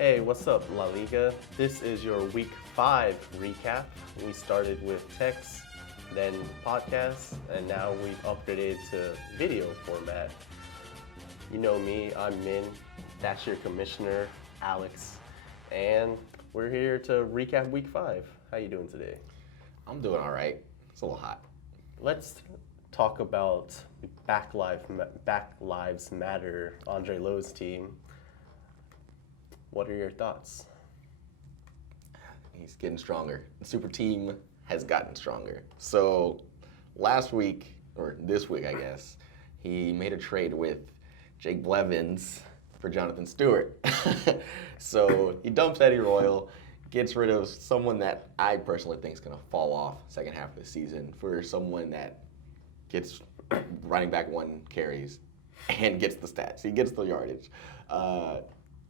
Hey, what's up, La Liga? This is your Week 5 recap. We started with text, then podcasts, and now we've upgraded to video format. You know me, I'm Minh. That's your commissioner, Alex. And we're here to recap Week 5. How you doing today? I'm doing all right. It's a little hot. Let's talk about Back Lives Matter, Andre Lowe's team. What are your thoughts? He's getting stronger. The super team has gotten stronger. So last week, or this week, I guess, he made a trade with Jake Blevins for Jonathan Stewart. So he dumps Eddie Royal, gets rid of someone that I personally think is going to fall off second half of the season for someone that gets running back one carries and gets the stats. He gets the yardage.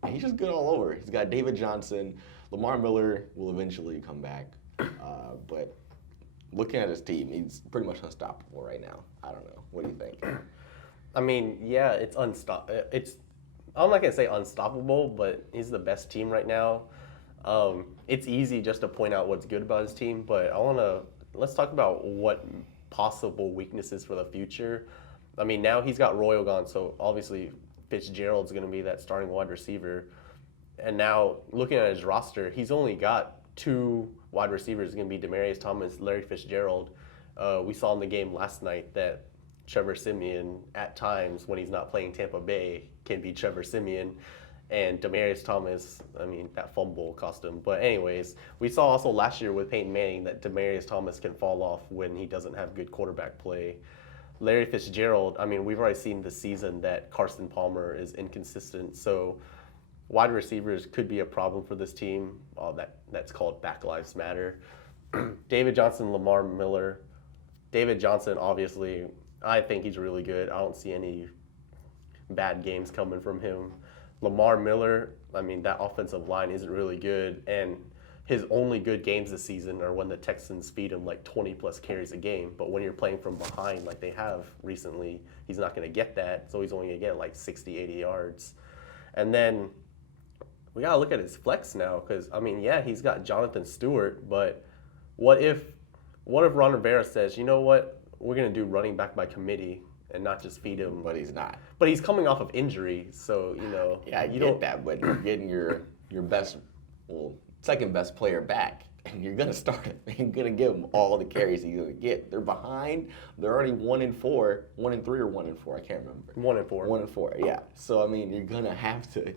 He's just good all over. He's got David Johnson. Lamar Miller will eventually come back. But looking at his team, he's pretty much unstoppable right now. I don't know. What do you think? I mean, yeah, I'm not gonna say unstoppable, but he's the best team right now. It's easy just to point out what's good about his team, but let's talk about what possible weaknesses for the future. I mean, now he's got Royal gone, so obviously Fitzgerald's going to be that starting wide receiver. And now, looking at his roster, he's only got two wide receivers. It's going to be Demaryius Thomas, Larry Fitzgerald. We saw in the game last night that Trevor Siemian, at times when he's not playing Tampa Bay, can be Trevor Siemian. And Demaryius Thomas, I mean, that fumble cost him. But anyways, we saw also last year with Peyton Manning that Demaryius Thomas can fall off when he doesn't have good quarterback play. Larry Fitzgerald, I mean, we've already seen this season that Carson Palmer is inconsistent. So wide receivers could be a problem for this team. That's called Back Lives Matter. David Johnson, Lamar Miller. David Johnson, obviously, I think he's really good. I don't see any bad games coming from him. Lamar Miller, I mean, that offensive line isn't really good. And his only good games this season are when the Texans feed him like 20-plus carries a game. But when you're playing from behind like they have recently, he's not going to get that. So he's only going to get like 60, 80 yards. And then we got to look at his flex now because, I mean, yeah, he's got Jonathan Stewart. But what if Ron Rivera says, you know what, we're going to do running back by committee and not just feed him. But he's not. But he's coming off of injury. So, you know. Yeah, I get that, but you're getting your best, second best player back, and you're gonna start him. You're gonna give him all the carries he's gonna get. They're behind. They're already 1-4, 1-3 or 1-4. I can't remember. 1-4. 1-4. Yeah. So I mean, you're gonna have to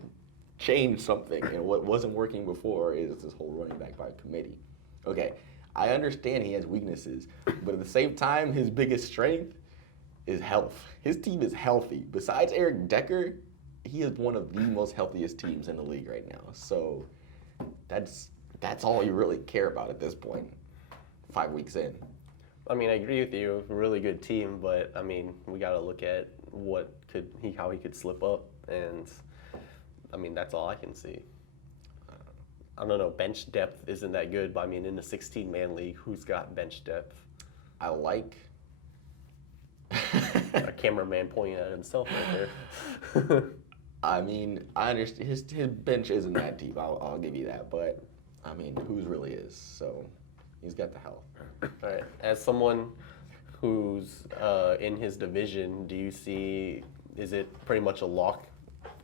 change something. And what wasn't working before is this whole running back by committee. Okay, I understand he has weaknesses, but at the same time, his biggest strength is health. His team is healthy. Besides Eric Decker, he is one of the most healthiest teams in the league right now. So that's all you really care about at this point, 5 weeks in. I mean, I agree with you. A really good team, but I mean, we got to look at how he could slip up, and I mean, that's all I can see. I don't know. Bench depth isn't that good, but I mean, in the 16-man league, who's got bench depth? I like. A cameraman pointing at himself right there. I mean, I understand his bench isn't that deep. I'll give you that, but I mean, whose really is? So he's got the health. All right. As someone who's in his division, is it pretty much a lock?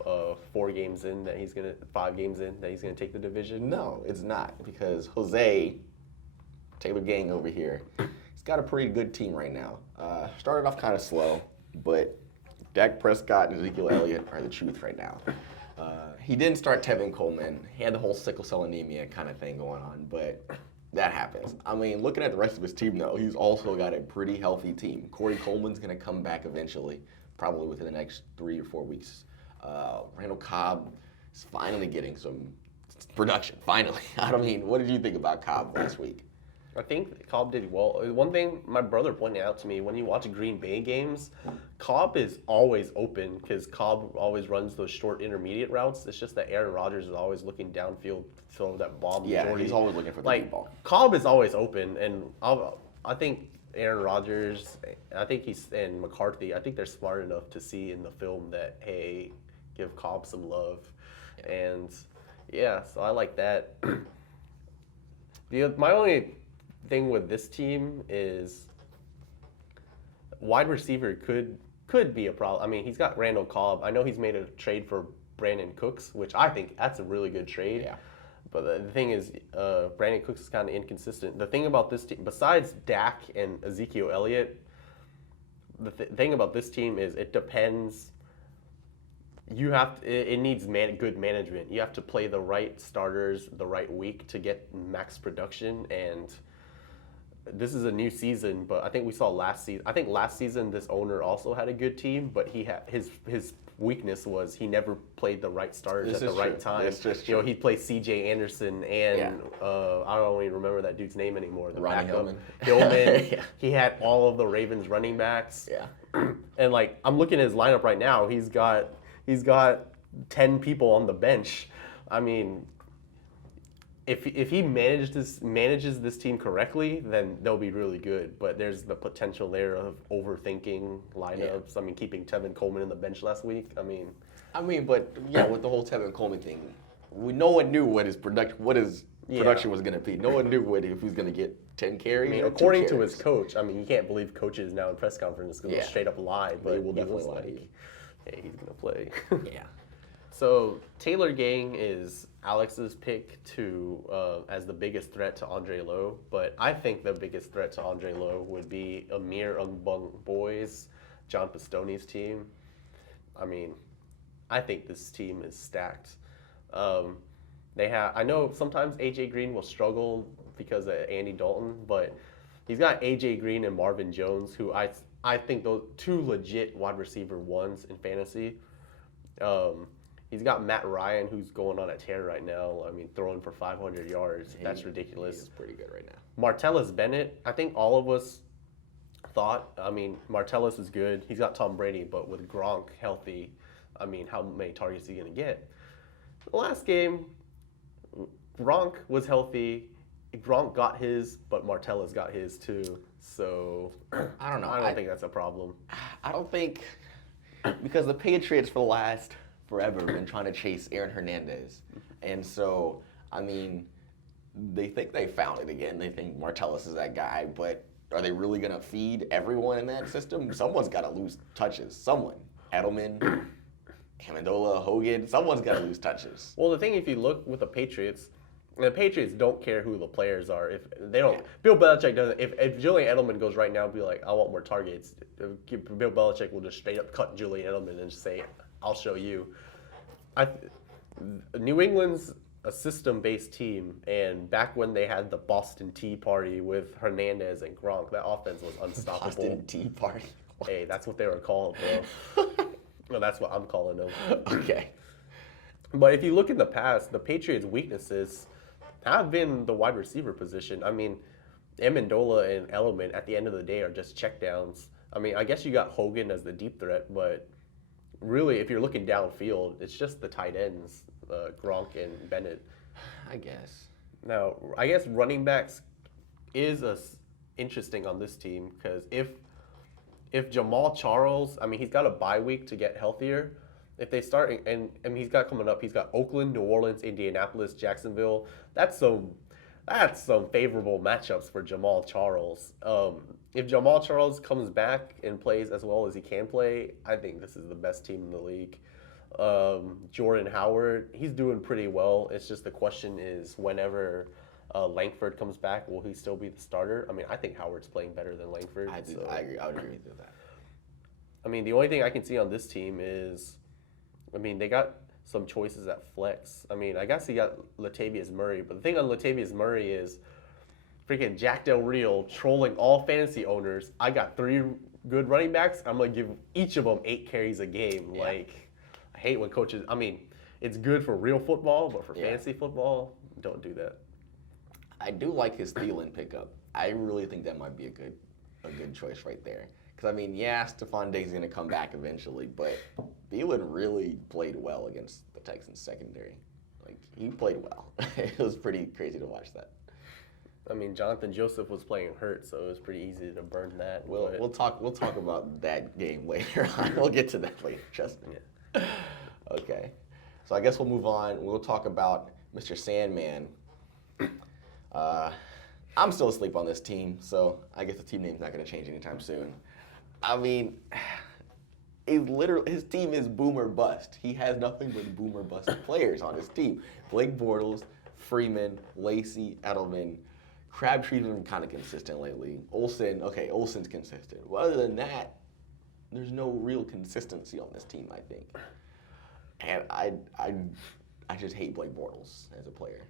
5 games in that he's gonna take the division? No, it's not, because Jose Taylor Gang over here, he's got a pretty good team right now. Started off kind of slow, but Dak Prescott and Ezekiel Elliott are the truth right now. He didn't start Tevin Coleman. He had the whole sickle cell anemia kind of thing going on, but that happens. I mean, looking at the rest of his team, though, he's also got a pretty healthy team. Corey Coleman's going to come back eventually, probably within the next 3 or 4 weeks. Randall Cobb is finally getting some production, finally. I mean, what did you think about Cobb last week? I think Cobb did well. One thing my brother pointed out to me, when you watch Green Bay games, Cobb is always open because Cobb always runs those short intermediate routes. It's just that Aaron Rodgers is always looking downfield, throw that bomb. Yeah, he's always looking for the deep ball. Cobb is always open, and I think Aaron Rodgers, and McCarthy, I think they're smart enough to see in the film that, hey, give Cobb some love. And Yeah, so I like that. My only thing with this team is wide receiver could be a problem. I mean, he's got Randall Cobb. I know he's made a trade for Brandon Cooks, which I think that's a really good trade. Yeah. But the thing is, Brandon Cooks is kind of inconsistent. The thing about this team, besides Dak and Ezekiel Elliott, the thing about this team is it depends. It needs good management. You have to play the right starters the right week to get max production. And this is a new season, but I think we saw last season. I think last season this owner also had a good team, but he had his weakness was he never played the right starters at the right time. That's just You know, true. he played C.J. Anderson and Yeah. I don't even remember that dude's name anymore. The Ronnie backup. Hillman. Hillman. Yeah. He had all of the Ravens running backs. Yeah. And like I'm looking at his lineup right now, he's got 10 people on the bench. I mean, if he manages this team correctly, then they'll be really good. But there's the potential there of overthinking lineups. I mean, keeping Tevin Coleman in the bench last week. I mean, But yeah, with the whole Tevin Coleman thing, no one knew what his production was going to be. No one knew if he was going to get 10 carries. I mean, or 2 according to carries. his coach, I mean, you can't believe coaches now in press conferences because they'll straight up lie. But They will he definitely was lie to you. hey, he's gonna play. Yeah. So Taylor Gang is Alex's pick to as the biggest threat to Andre Lowe, but I think the biggest threat to Andre Lowe would be Amir Ungbung Boys, John Pastone's team. I mean, I think this team is stacked. I know sometimes AJ Green will struggle because of Andy Dalton, but he's got AJ Green and Marvin Jones, who I think those two legit wide receiver ones in fantasy. He's got Matt Ryan, who's going on a tear right now. I mean, throwing for 500 yards. That's ridiculous. He's pretty good right now. Martellus Bennett, I think all of us thought, I mean, Martellus is good. He's got Tom Brady, but with Gronk healthy, I mean, how many targets is he going to get? The last game, Gronk was healthy. Gronk got his, but Martellus got his too. So, I don't know. I don't think that's a problem. I don't think because the Patriots for the last forever been trying to chase Aaron Hernandez, and so I mean, they think they found it again. They think Martellus is that guy, but are they really gonna feed everyone in that system? Someone's got to lose touches. Someone, Edelman, Amendola, Hogan. Someone's got to lose touches. Well, the thing, if you look with the Patriots don't care who the players are. If they don't, Bill Belichick doesn't. If Julian Edelman goes right now and be like, I want more targets, Bill Belichick will just straight up cut Julian Edelman and just say, I'll show you. New England's a system-based team, and back when they had the Boston Tea Party with Hernandez and Gronk, that offense was unstoppable. Boston Tea Party. Hey, that's what they were called, bro. No, that's what I'm calling them. Okay. But if you look in the past, the Patriots' weaknesses have been the wide receiver position. I mean, Amendola and Edelman at the end of the day are just checkdowns. I mean, I guess you got Hogan as the deep threat, but really, if you're looking downfield, it's just the tight ends, Gronk and Bennett. I guess. Now, I guess running backs is interesting on this team because if Jamal Charles, I mean, he's got a bye week to get healthier. If they start, and he's got coming up, he's got Oakland, New Orleans, Indianapolis, Jacksonville. That's some favorable matchups for Jamal Charles. If Jamal Charles comes back and plays as well as he can play, I think this is the best team in the league. Jordan Howard, he's doing pretty well. It's just the question is whenever Langford comes back, will he still be the starter? I mean, I think Howard's playing better than Langford. I agree. I would agree with that. I mean, the only thing I can see on this team is, I mean, they got some choices at flex. I mean, I guess he got Latavius Murray, but the thing on Latavius Murray is freaking Jack Del Rio trolling all fantasy owners. I got 3 good running backs. I'm going to give each of them 8 carries a game. Yeah. Like, I hate when coaches, I mean, it's good for real football, but for fantasy football, don't do that. I do like his Thielen pickup. I really think that might be a good choice right there. Because, I mean, yeah, Stephon Diggs is going to come back eventually, but Thielen really played well against the Texans secondary. Like, he played well. It was pretty crazy to watch that. I mean, Jonathan Joseph was playing hurt, so it was pretty easy to burn that. We'll talk about that game later on. We'll get to that later, Justin. Yeah. Okay. So I guess we'll move on. We'll talk about Mr. Sandman. I'm still asleep on this team, so I guess the team name's not going to change anytime soon. I mean, his team is boomer bust. He has nothing but boomer bust players on his team. Blake Bortles, Freeman, Lacey, Edelman. Crabtree's been kind of consistent lately. Olsen's consistent. Well, other than that, there's no real consistency on this team, I think. And I just hate Blake Bortles as a player,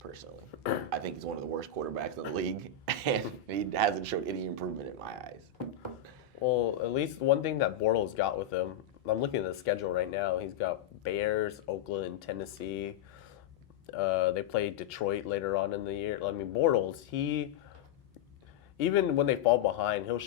personally. I think he's one of the worst quarterbacks in the league, and he hasn't showed any improvement in my eyes. Well, at least one thing that Bortles got with him, I'm looking at the schedule right now. He's got Bears, Oakland, Tennessee. They play Detroit later on in the year. I mean, Bortles, even when they fall behind, he'll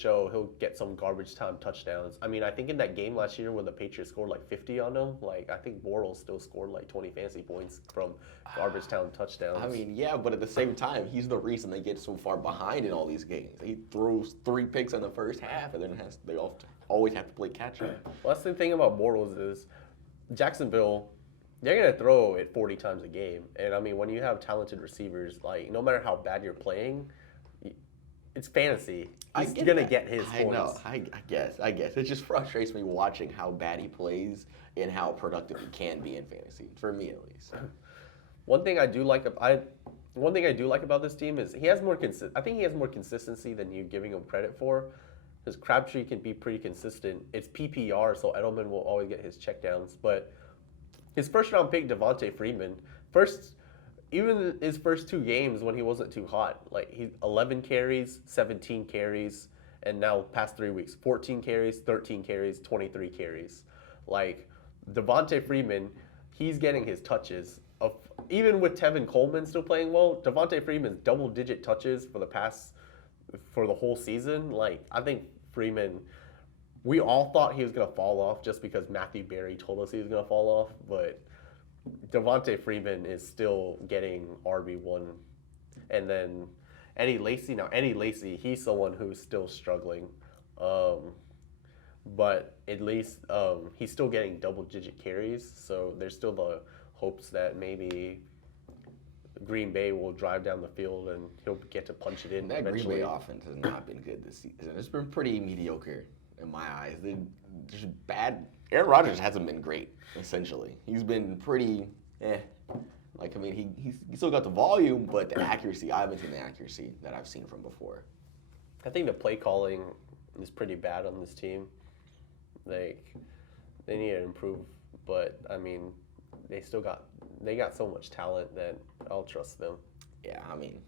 get some garbage time touchdowns. I mean, I think in that game last year when the Patriots scored like 50 on them, like I think Bortles still scored like 20 fantasy points from garbage time touchdowns. I mean, yeah, but at the same time, he's the reason they get so far behind in all these games. He throws 3 picks in the first half, and then they always have to play catch up. Well, that's the thing about Bortles is Jacksonville, they're going to throw it 40 times a game. And I mean, when you have talented receivers, like no matter how bad you're playing, it's fantasy. He's going to get his points. I know. I guess. It just frustrates me watching how bad he plays and how productive he can be in fantasy, for me at least. One thing I do like about this team is he has more I think he has more consistency than you giving him credit for. His Crabtree can be pretty consistent. It's PPR, so Edelman will always get his checkdowns. But his first-round pick, Devontae Freeman, even his first 2 games when he wasn't too hot, like he 11 carries, 17 carries, and now past 3 weeks, 14 carries, 13 carries, 23 carries. Like Devontae Freeman, he's getting his touches. Even with Tevin Coleman still playing well, Devontae Freeman's double-digit touches for the whole season. Like I think Freeman, we all thought he was gonna fall off just because Matthew Berry told us he was gonna fall off, but Devontae Freeman is still getting RB1. And then Eddie Lacy, he's someone who's still struggling. But at least he's still getting double-digit carries, so there's still the hopes that maybe Green Bay will drive down the field and he'll get to punch it in that eventually. Green Bay offense has not been good this season. It's been pretty mediocre in my eyes. They're just bad. Aaron Rodgers hasn't been great, essentially. He's been pretty Like, I mean, he still got the volume, but the accuracy, I haven't seen the accuracy that I've seen from before. I think the play calling is pretty bad on this team. Like, they need to improve, but I mean, they got so much talent that I'll trust them. Yeah, I mean,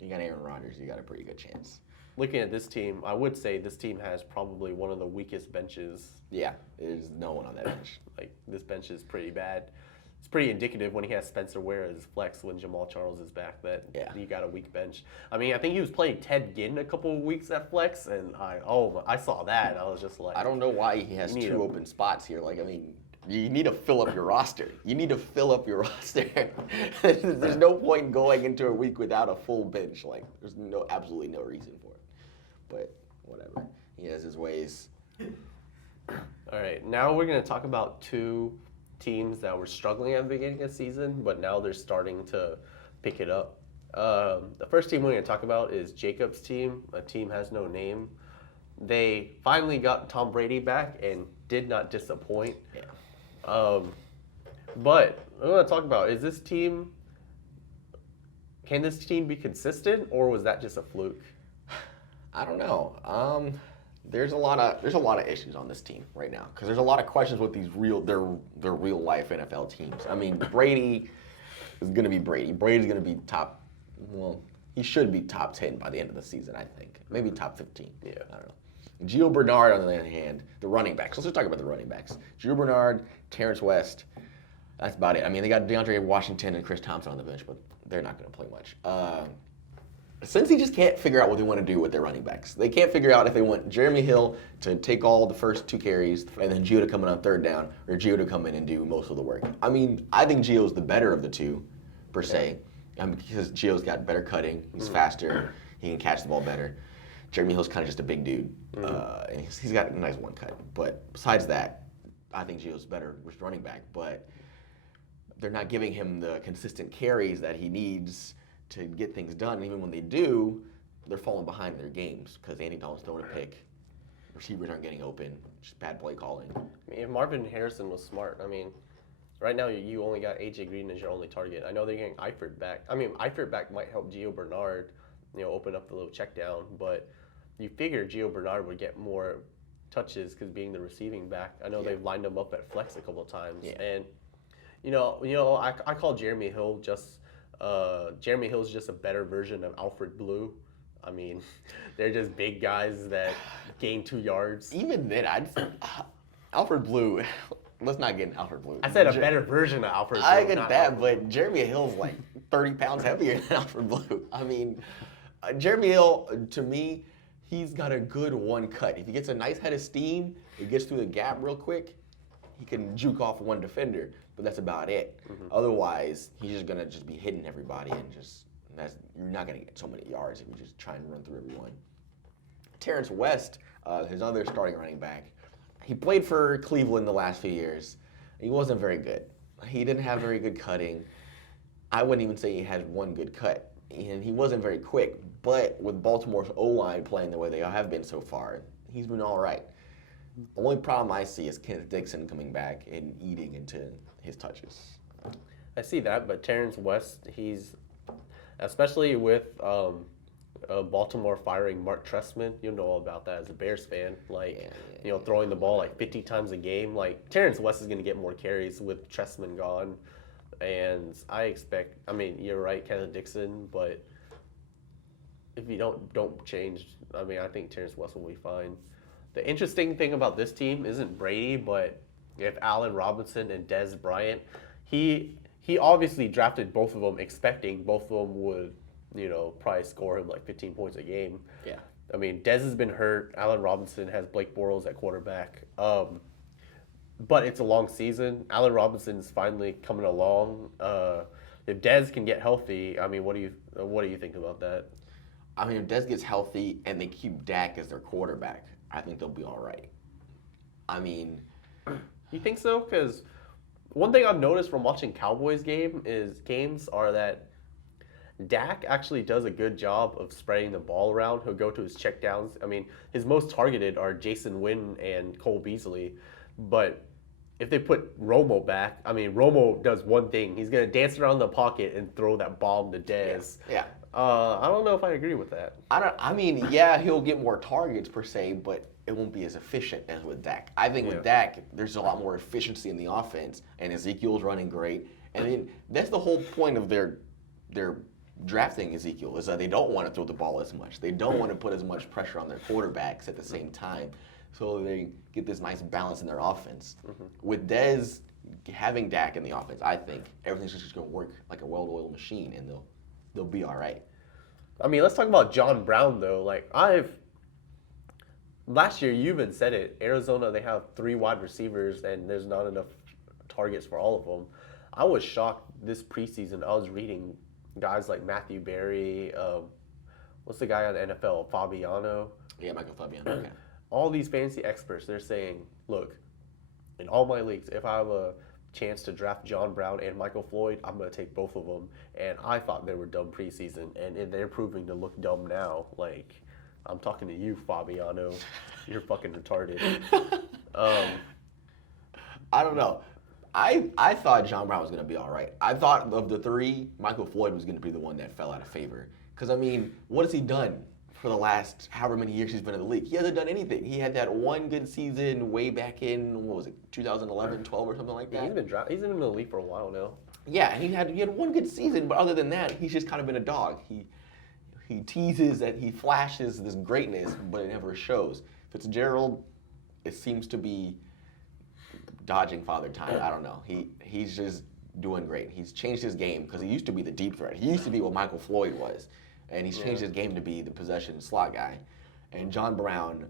you got Aaron Rodgers, you got a pretty good chance. Looking at this team, I would say this team has probably one of the weakest benches. Yeah, there's no one on that bench. Like, this bench is pretty bad. It's pretty indicative when he has Spencer Ware as flex when Jamal Charles is back that you got a weak bench. I mean, I think he was playing Ted Ginn a couple of weeks at flex, and I saw that. I was just like, I don't know why he has 2 open spots here. Like, I mean, you need to fill up your roster. There's no point going into a week without a full bench. Like, there's absolutely no reason for it. But whatever. He has his ways. All right, now we're going to talk about 2 teams that were struggling at the beginning of the season, but now they're starting to pick it up. The first team we're going to talk about is Jacob's team. A team has no name. They finally got Tom Brady back and did not disappoint. Yeah. But I want to talk about, can this team be consistent, or was that just a fluke? I don't know. There's a lot of issues on this team right now because there's a lot of questions with these their real life NFL teams. I mean, Brady is going to be Brady. Brady's going to be he should be top 10 by the end of the season, I think. Maybe top 15. Yeah. I don't know. Gio Bernard, on the other hand, the running backs. Let's just talk about the running backs. Gio Bernard, Terrence West. That's about it. I mean, they got DeAndre Washington and Chris Thompson on the bench, but they're not going to play much. Since they just can't figure out what they want to do with their running backs. They can't figure out if they want Jeremy Hill to take all the first 2 carries and then Gio to come in on 3rd down or Gio to come in and do most of the work. I mean, I think Gio's the better of the 2, per se, because Gio's got better cutting. He's faster. He can catch the ball better. Jeremy Hill's kind of just a big dude. And he's got a nice one cut. But besides that, I think Gio's better with running back. But they're not giving him the consistent carries that he needs to get things done. And even when they do, they're falling behind in their games because Andy Dalton's throwing a pick. Receivers aren't getting open. Just bad play calling. I mean, if Marvin Harrison was smart, I mean, right now you only got A.J. Green as your only target. I know they're getting Eifert back. I mean, Eifert back might help Gio Bernard, open up the little check down. But you figure Gio Bernard would get more touches because being the receiving back. I know they've lined him up at flex a couple of times. Yeah. And, I call Jeremy Hill Jeremy Hill's just a better version of Alfred Blue. I mean, they're just big guys that gain 2 yards. Even then, Alfred Blue. Let's not get in Alfred Blue. I said a better version of Alfred Blue. I get that, Alfred but Jeremy Hill's like 30 pounds heavier than Alfred Blue. I mean, Jeremy Hill, to me, he's got a good one cut. If he gets a nice head of steam, he gets through the gap real quick, he can juke off one defender, but that's about it. Otherwise, he's just going to just be hitting everybody and you're not going to get so many yards if you just try and run through everyone. Terrence West, his other starting running back, he played for Cleveland the last few years. He wasn't very good. He didn't have very good cutting. I wouldn't even say he had one good cut. And he wasn't very quick. But with Baltimore's O-line playing the way they have been so far, he's been all right. The only problem I see is Kenneth Dixon coming back and eating into his touches. I see that, but Terrence West, he's, especially with Baltimore firing Mark Trestman, you know all about that as a Bears fan. Throwing the ball like 50 times a game. Like, Terrence West is going to get more carries with Trestman gone. And you're right, Kenneth Dixon, but if you don't change, I think Terrence West will be fine. The interesting thing about this team isn't Brady, but if Allen Robinson and Dez Bryant, he obviously drafted both of them expecting both of them would, probably score him like 15 points a game. Yeah. I mean, Dez has been hurt. Allen Robinson has Blake Bortles at quarterback. But it's a long season. Allen Robinson's finally coming along. If Dez can get healthy, what do you think about that? If Dez gets healthy and they keep Dak as their quarterback, I think they'll be all right. You think so? Because one thing I've noticed from watching Cowboys games are that Dak actually does a good job of spreading the ball around. He'll go to his checkdowns. His most targeted are Jason Witten and Cole Beasley. But if they put Romo back, Romo does one thing. He's going to dance around the pocket and throw that bomb to Dez. Yeah. I don't know if I agree with that. He'll get more targets per se, but it won't be as efficient as with Dak. I think with Dak, there's a lot more efficiency in the offense, and Ezekiel's running great. And then that's the whole point of their drafting Ezekiel, is that they don't want to throw the ball as much. They don't want to put as much pressure on their quarterbacks at the same time. So they get this nice balance in their offense. With Dez having Dak in the offense, I think everything's just going to work like a well-oiled machine, and they'll be all right. Let's talk about John Brown, though. Last year, you even said it. Arizona, they have 3 wide receivers, and there's not enough targets for all of them. I was shocked this preseason. I was reading guys like Matthew Berry. What's the guy on the NFL? Fabiano. Yeah, Michael Fabiano. Okay. All these fantasy experts, they're saying, look, in all my leagues, if I have a chance to draft John Brown and Michael Floyd, I'm going to take both of them. And I thought they were dumb preseason, and they're proving to look dumb now. I'm talking to you, Fabiano. You're fucking retarded. I don't know. I thought John Brown was going to be all right. I thought of the 3, Michael Floyd was going to be the one that fell out of favor. Because, what has he done for the last however many years he's been in the league? He hasn't done anything. He had that one good season way back in, 2011, 12 or something like that? He's been in the league for a while now. Yeah, and he had one good season, but other than that, he's just kind of been a dog. He teases that he flashes this greatness, but it never shows. Fitzgerald, it seems to be dodging father time. I don't know. He's just doing great. He's changed his game because he used to be the deep threat. He used to be what Michael Floyd was, and he's changed his game to be the possession slot guy. And John Brown,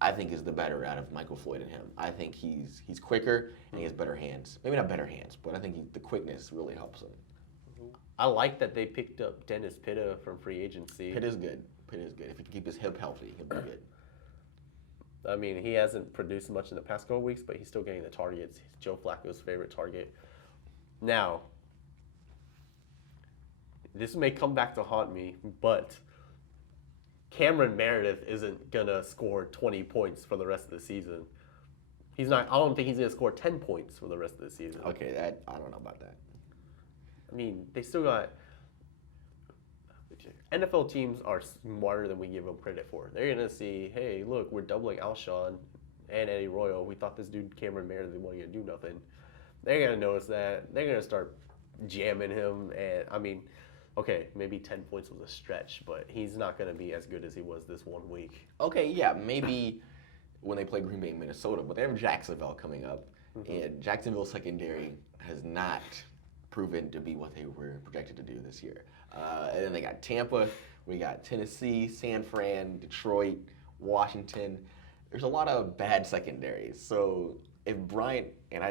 I think, is the better out of Michael Floyd and him. I think he's quicker and he has better hands. Maybe not better hands, but I think the quickness really helps him. I like that they picked up Dennis Pitta from free agency. Pitt is good. If he can keep his hip healthy, he'll be good. He hasn't produced much in the past couple weeks, but he's still getting the targets. He's Joe Flacco's favorite target. Now, this may come back to haunt me, but Cameron Meredith isn't gonna score 20 points for the rest of the season. He's not. I don't think he's gonna score 10 points for the rest of the season. Okay, I don't know about that. I mean, they still got. NFL teams are smarter than we give them credit for. They're gonna see, hey, look, we're doubling Alshon and Eddie Royal. We thought this dude Cameron Meredith wasn't gonna do nothing. They're gonna notice that. They're gonna start jamming him, and I mean, okay, maybe 10 points was a stretch, but he's not gonna be as good as he was this 1 week. Okay, yeah, maybe when they play Green Bay and Minnesota, but they have Jacksonville coming up, and Jacksonville's secondary has not proven to be what they were projected to do this year. And then they got Tampa, we got Tennessee, San Fran, Detroit, Washington. There's a lot of bad secondaries. So if Brian, and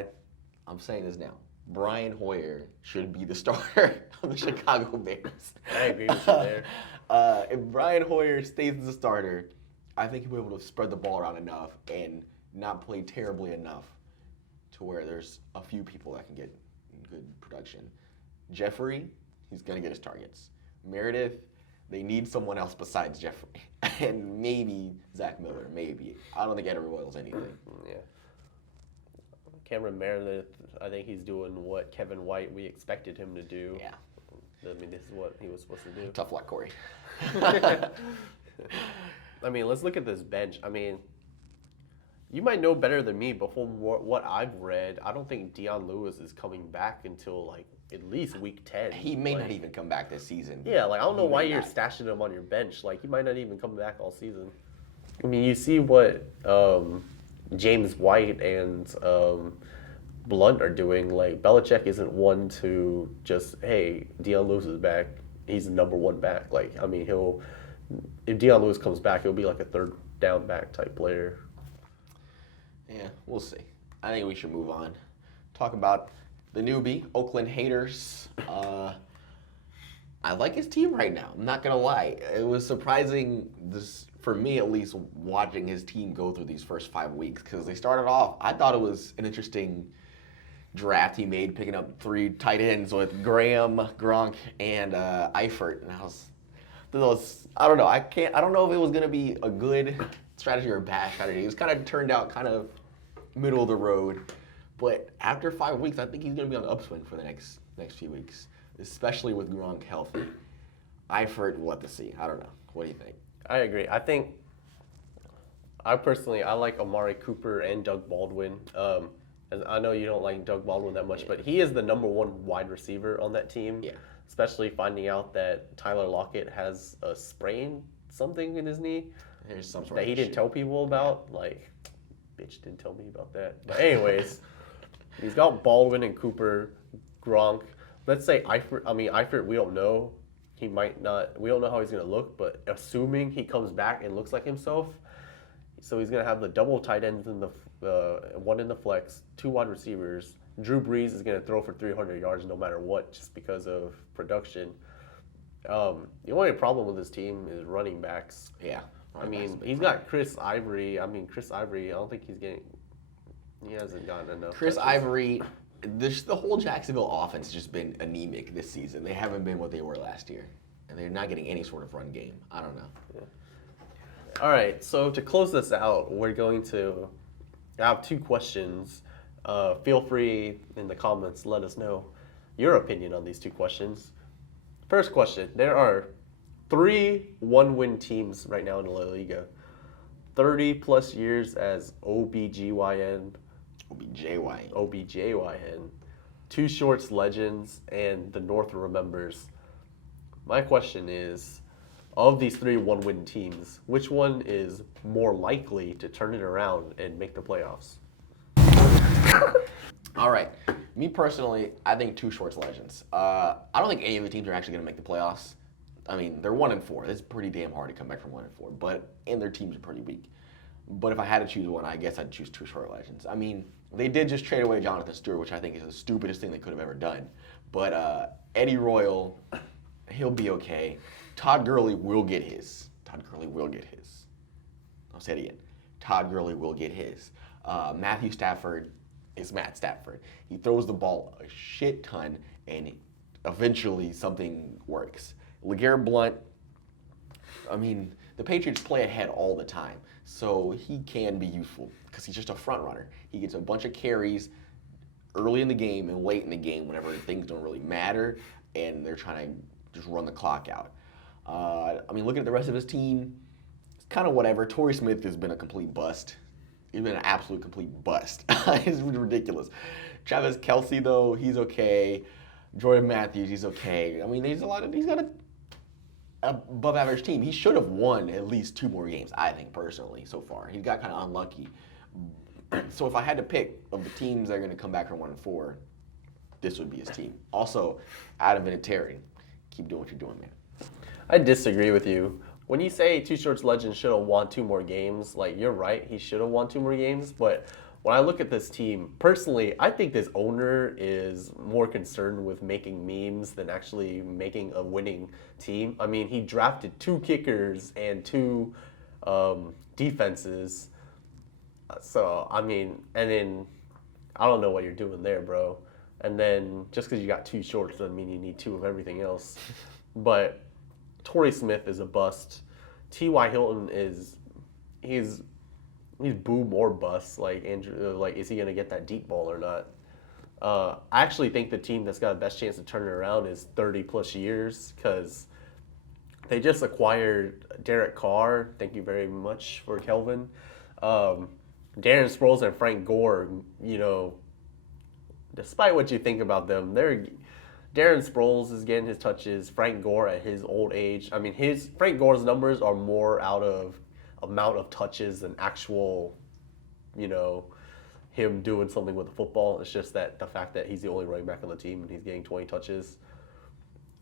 I'm saying this now, Brian Hoyer should be the starter of the Chicago Bears. I agree with you there. If Brian Hoyer stays as a starter, I think he'll be able to spread the ball around enough and not play terribly enough to where there's a few people that can get good production. Jeffrey, he's going to get his targets. Meredith, they need someone else besides Jeffrey. And maybe Zach Miller, maybe. I don't think Eddie Royal's anything. Yeah. Cameron Meredith, I think he's doing what Kevin White we expected him to do. Yeah. I mean, this is what he was supposed to do. Tough luck, Corey. I mean, let's look at this bench. I mean, you might know better than me, but from what I've read, I don't think Deion Lewis is coming back until like at least week 10. He may not even come back this season. Yeah, like I don't know why you're not. stashing him on your bench. Like he might not even come back all season. I mean, you see what James White and Blunt are doing. Like Belichick isn't one to just, hey, Deion Lewis is back. He's the number one back. Like I mean, if Deion Lewis comes back, he'll be like a third down back type player. Yeah, we'll see. I think we should move on. Talk about the newbie, Oakland Haters. I like his team right now. I'm not gonna lie. It was surprising, for me at least, watching his team go through these first 5 weeks because they started off. I thought it was an interesting draft he made, picking up 3 tight ends with Graham, Gronk, and Eifert, and I don't know. I don't know if it was gonna be a good strategy or a bad strategy. It was kind of turned out kind of middle of the road. But after 5 weeks, I think he's going to be on the upswing for the next few weeks, especially with Gronk healthy. Eifert, we'll have to see. I don't know. What do you think? I agree. I like Amari Cooper and Doug Baldwin. And I know you don't like Doug Baldwin that much, but he is the number one wide receiver on that team. Yeah. Especially finding out that Tyler Lockett has a sprain, something in his knee. There's some sort that of he didn't tell people about. Like, bitch didn't tell me about that. But anyways, he's got Baldwin and Cooper, Gronk. Let's say Eifert, we don't know. He might not. We don't know how he's going to look, but assuming he comes back and looks like himself, so he's going to have the double tight ends in the one in the flex, 2 wide receivers. Drew Brees is going to throw for 300 yards no matter what, just because of production. The only problem with this team is running backs. Yeah. I mean, he's got Chris Ivory. I don't think he hasn't gotten enough. Chris touches. Ivory, the whole Jacksonville offense has just been anemic this season. They haven't been what they were last year. And they're not getting any sort of run game. I don't know. Yeah. All right, so to close this out, we're going to have 2 questions. Feel free in the comments, let us know your opinion on these 2 questions. First question, there are 3 one-win teams right now in La Liga. 30-plus years as OBGYN. OBJYN. 2 Shorts legends, and the North remembers. My question is, of these 3 one-win teams, which one is more likely to turn it around and make the playoffs? All right. Me personally, I think 2 Shorts legends. I don't think any of the teams are actually going to make the playoffs. I mean, they're 1-4. It's pretty damn hard to come back from 1-4, and their teams are pretty weak. But if I had to choose one, I guess I'd choose 2 Short legends. I mean, they did just trade away Jonathan Stewart, which I think is the stupidest thing they could have ever done. But Eddie Royal, he'll be okay. Todd Gurley will get his. I'll say it again. Todd Gurley will get his. Matthew Stafford, is Matt Stafford. He throws the ball a shit ton, and eventually something works. LeGarrette Blount, I mean, the Patriots play ahead all the time, so he can be useful because he's just a front runner. He gets a bunch of carries early in the game and late in the game whenever things don't really matter and they're trying to just run the clock out. I mean, looking at the rest of his team, it's kind of whatever. Torrey Smith has been a complete bust. He's been an absolute complete bust. It's ridiculous. Travis Kelce, though, he's okay. Jordan Matthews, he's okay. I mean, he's got a above average team. He should have won at least 2 more games, I think, personally, so far. He got kind of unlucky. So if I had to pick of the teams that are going to come back from 1-4, this would be his team. Also, Adam Vinatieri, keep doing what you're doing, man. I disagree with you. When you say Too Short's legend should have won 2 more games, like, you're right, he should have won 2 more games, but when I look at this team, personally, I think this owner is more concerned with making memes than actually making a winning team. I mean, he drafted 2 kickers and 2 defenses. So, I mean, and then I don't know what you're doing there, bro. And then just because you got 2 shorts doesn't mean you need 2 of everything else. But Torrey Smith is a bust. T.Y. Hilton he's boom or bust. Like, Andrew, like, is he gonna get that deep ball or not? I actually think the team that's got the best chance to turn it around is 30 plus years because they just acquired Derek Carr. Thank you very much for Kelvin. Darren Sproles and Frank Gore, you know, despite what you think about them, Darren Sproles is getting his touches. Frank Gore at his old age. I mean, Frank Gore's numbers are more out of amount of touches than actual, you know, him doing something with the football. It's just that the fact that he's the only running back on the team and he's getting 20 touches.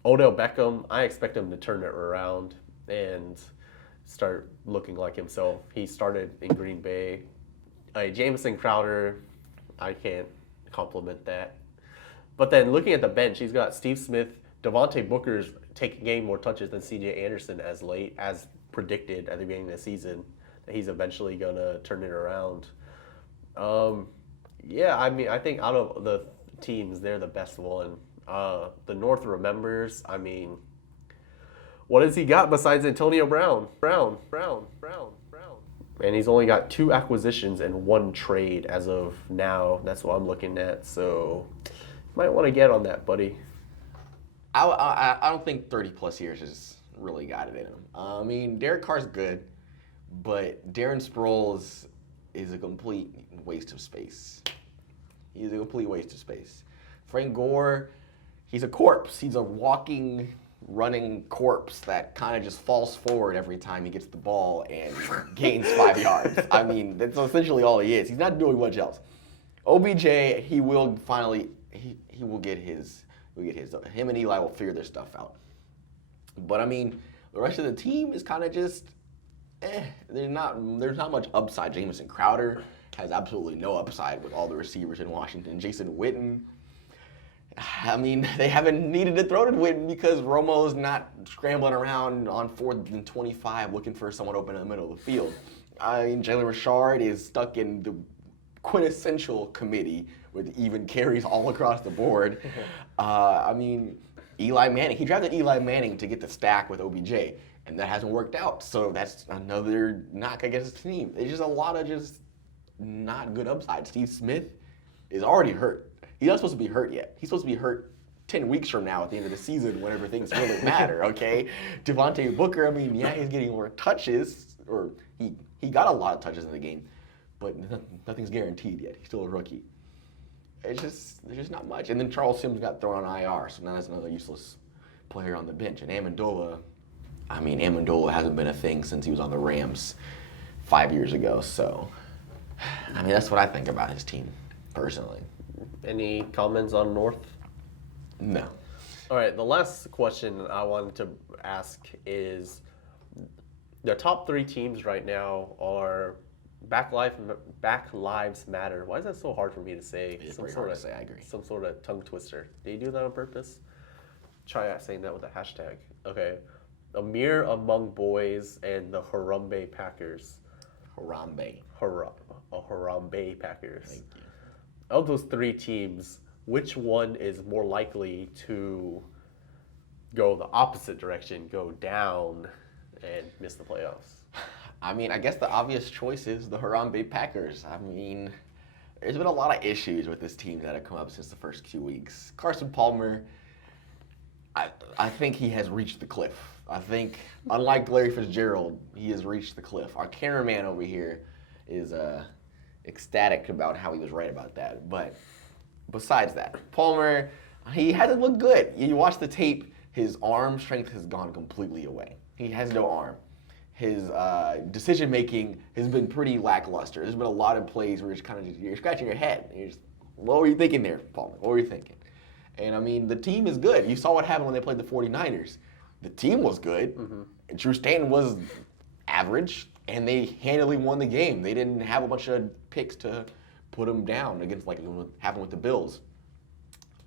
Odell Beckham, I expect him to turn it around and start looking like himself. He started in Green Bay. Jamison Crowder, I can't compliment that. But then looking at the bench, he's got Steve Smith, Devontae Booker's getting more touches than C.J. Anderson as predicted at the beginning of the season. That he's eventually gonna turn it around. Yeah, I mean, I think out of the teams, they're the best one. The North remembers. I mean, what has he got besides Antonio Brown? Brown. And he's only got 2 acquisitions and 1 trade as of now. That's what I'm looking at. So, you might want to get on that, buddy. I don't think 30 plus years has really got it in him. I mean, Derek Carr's good, but Darren Sproles is a complete waste of space. He's a complete waste of space. Frank Gore, he's a corpse. He's a walking, running corpse that kind of just falls forward every time he gets the ball and gains 5 yards. I mean, that's essentially all he is. He's not doing much else. OBJ, he will finally, he will get his, him and Eli will figure their stuff out. But I mean, the rest of the team is kind of just, there's not much upside. Jamison Crowder has absolutely no upside with all the receivers in Washington. Jason Witten, I mean, they haven't needed to throw to Witten because Romo's not scrambling around on 4th and 25 looking for someone open in the middle of the field. I mean, Jalen Richard is stuck in the quintessential committee with even carries all across the board. I mean, Eli Manning, he drafted Eli Manning to get the stack with OBJ, and that hasn't worked out. So that's another knock against his team. It's just a lot of just not good upside. Steve Smith is already hurt. He's not supposed to be hurt yet. He's supposed to be hurt 10 weeks from now at the end of the season whenever things really matter, okay? Devontae Booker, I mean, yeah, he's getting more touches, or he got a lot of touches in the game, but nothing's guaranteed yet. He's still a rookie. There's just not much. And then Charles Sims got thrown on IR, so now that's another useless player on the bench. And Amendola hasn't been a thing since he was on the Rams 5 years ago, so, I mean, that's what I think about his team, personally. Any comments on North? No. All right, the last question I wanted to ask is the top 3 teams right now are Black Lives Matter. Why is that so hard for me to say? It's pretty hard to say, I agree. Some sort of tongue twister. Did you do that on purpose? Try saying that with a hashtag. Okay. Amir Among Boys and the Harambe Packers. Harambe. Harambe Packers. Thank you. of those three teams, which one is more likely to go the opposite direction, go down, and miss the playoffs? I mean, I guess the obvious choice is the Harambe Packers. I mean, there's been a lot of issues with this team that have come up since the first 2 weeks. Carson Palmer, I think he has reached the cliff. I think, unlike Larry Fitzgerald, he has reached the cliff. Our cameraman over here is ecstatic about how he was right about that. But besides that, Palmer, he hasn't looked good. You watch the tape, his arm strength has gone completely away. He has no arm. His decision making has been pretty lackluster. There's been a lot of plays where you're scratching your head. You're just, what were you thinking there, Palmer? What were you thinking? And I mean, the team is good. You saw what happened when they played the 49ers. The team was good. And Drew Stanton was average, and they handily won the game. They didn't have a bunch of picks to put them down against like what happened with the Bills.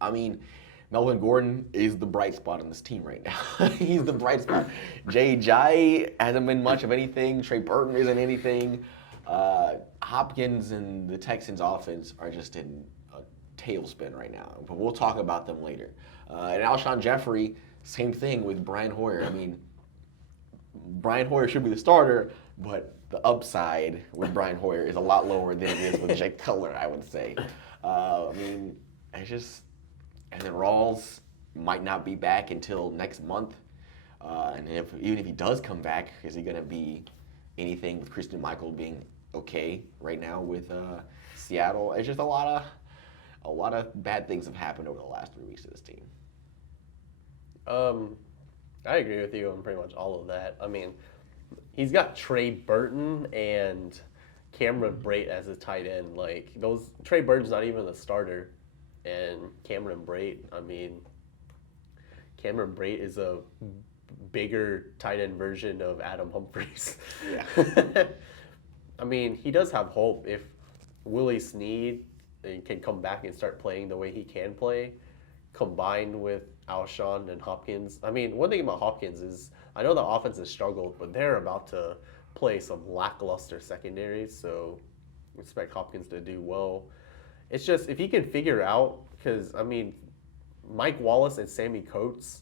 I mean, Melvin Gordon is the bright spot on this team right now. He's the bright spot. Jay Jai hasn't been much of anything. Trey Burton isn't anything. Hopkins and the Texans offense are just in a tailspin right now. But we'll talk about them later. And Alshon Jeffrey, same thing with Brian Hoyer. I mean, Brian Hoyer should be the starter, but the upside with Brian Hoyer is a lot lower than it is with Jake Cutler, I would say. I mean, it's just... And then Rawls might not be back until next month. And even if he does come back, is he going to be anything with Christian Michael being okay right now with Seattle? It's just a lot of bad things have happened over the last 3 weeks to this team. I agree with you on pretty much all of that. I mean, he's got Trey Burton and Cameron Brate as a tight end. Like Trey Burton's not even the starter. And Cameron Brate, I mean, Cameron Brate is a bigger tight end version of Adam Humphries. Yeah. I mean, he does have hope if Willie Snead can come back and start playing the way he can play, combined with Alshon and Hopkins. I mean, one thing about Hopkins is I know the offense has struggled, but they're about to play some lackluster secondaries, so expect Hopkins to do well. It's just, if he can figure out, because, I mean, Mike Wallace and Sammy Coates,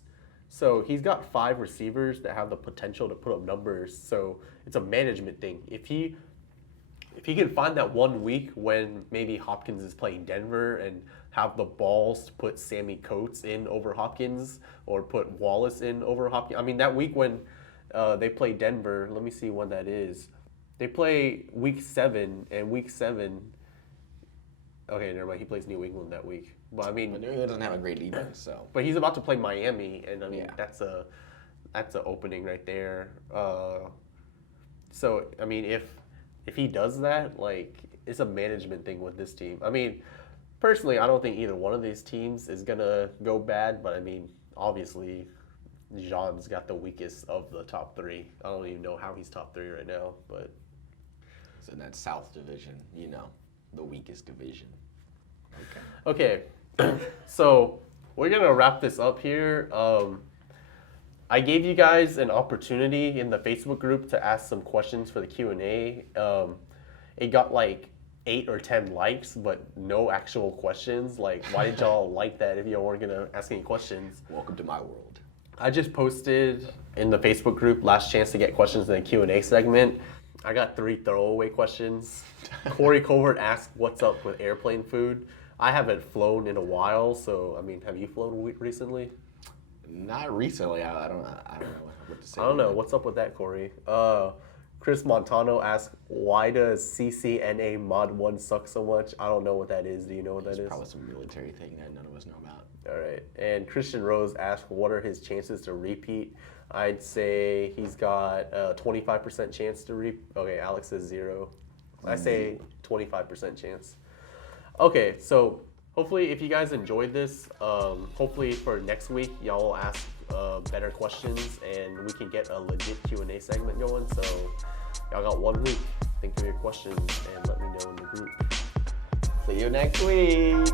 so he's got 5 receivers that have the potential to put up numbers, so it's a management thing. If he can find that 1 week when maybe Hopkins is playing Denver and have the balls to put Sammy Coates in over Hopkins or put Wallace in over Hopkins. I mean, that week when they play Denver, let me see when that is. They play week 7, and week 7... Okay, never mind. He plays New England that week. But I mean, New England doesn't have a great defense, so. But he's about to play Miami, and I mean, Yeah. that's a opening right there. So I mean, if he does that, like, it's a management thing with this team. I mean, personally, I don't think either one of these teams is gonna go bad. But I mean, obviously, Jean's got the weakest of the top 3. I don't even know how he's top 3 right now, but It's in that South division, the weakest division. Okay, so we're gonna wrap this up here. I gave you guys an opportunity in the Facebook group to ask some questions for the Q&A. It got like 8 or 10 likes, but no actual questions. Like, why did y'all like that if y'all weren't gonna ask any questions? Welcome to my world. I just posted in the Facebook group, last chance to get questions in the Q&A segment. I got 3 throwaway questions. Corey Covert asked, what's up with airplane food? I haven't flown in a while, so, I mean, have you flown recently? Not recently. I don't know what to say. I don't know. What's up with that, Corey? Chris Montano asked, why does CCNA Mod 1 suck so much? I don't know what that is. Do you know what that is? Probably some military thing that none of us know about. All right. And Christian Rose asked, what are his chances to repeat? I'd say he's got a 25% chance to repeat. Okay, Alex says 0. I say 25% chance. Okay, so hopefully if you guys enjoyed this, hopefully for next week, y'all will ask better questions and we can get a legit Q&A segment going. So y'all got 1 week. Think of your questions and let me know in the group. See you next week.